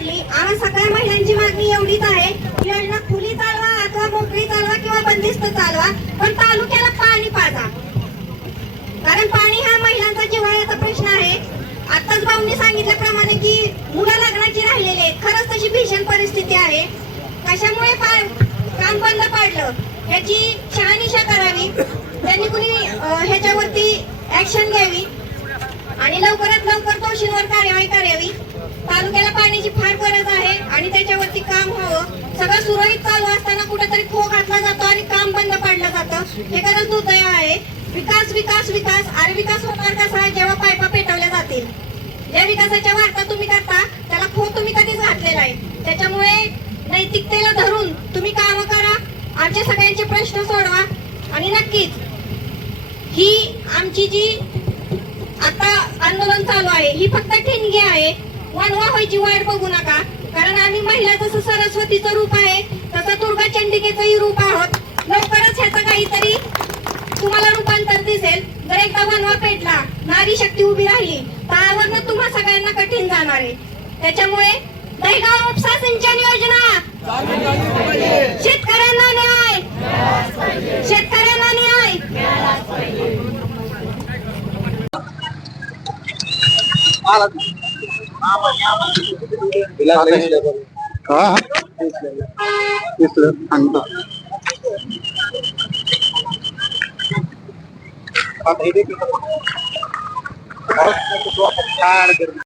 पडली. आम्हा सगळ्या महिलांची मागणी एवढीच आहे की योजना खुली चालवा अथवा मोकळी चालवा किंवा बंदिस्त चालवा पण तालुक्याला पाणी पाजा. कारण पाणी हा महिलांचा जिव्हाळ्याचा प्रश्न आहे. आताच भाऊनी सांगितल्याप्रमाणे की मुलं लग्नाची राहिलेली आहेत. खरंच तशी भीषण परिस्थिती आहे. कशामुळे काम बंद पाडलं? ह्याची शहानिशा करावी. त्यांनी कुणी ह्याच्यावरती ऍक्शन घ्यावी. आणि लवकरात लवकर दोषींवर कार्यवाही करावी. तालुक्याला पाण्याची फार गरज आहे आणि त्याच्यावरती काम व्हावं. सगळं सुरळीत चालू असताना कुठेतरी खो घातला जातो आणि काम बंद पाडलं जातं. हे खरंच दुर्दैव आहे. विकास विकास विकास. अरे विकास होणार कसा जेव्हा पायपा पेटवल्या जातील. ज्या विकासाच्या वार्ता तुम्ही करता त्याला खो तुम्ही कधीच घातलेला आहे त्याच्यामुळे नैतिकतेला धरून तुम्ही काम करा. आमच्या सगळ्यांचे प्रश्न सोडवा. आणि नक्कीच ही आमची जी आता आंदोलन चालू आहे ही फक्त ठिणगी आहे. वनवा व्हायची वाट बघू नका. कारण आम्ही महिला जसं सरस्वतीचं रूप आहे तसं दुर्गा चंडिकेचंही रूप आहोत. लवकरच ह्याचं काहीतरी तुम्हाला रूपांतर दिसेल. जर एकदा वनवा पेटला नारी शक्ती उभी राहिली तर तुम्हा सगळ्यांना कठीण जाणार आहे. त्याच्यामुळे दहीगाव उपसा सिंचन योजना. शेतकऱ्यांना न्याय. शेतकऱ्यांना न्याय. हा सांगतो आता हे देखील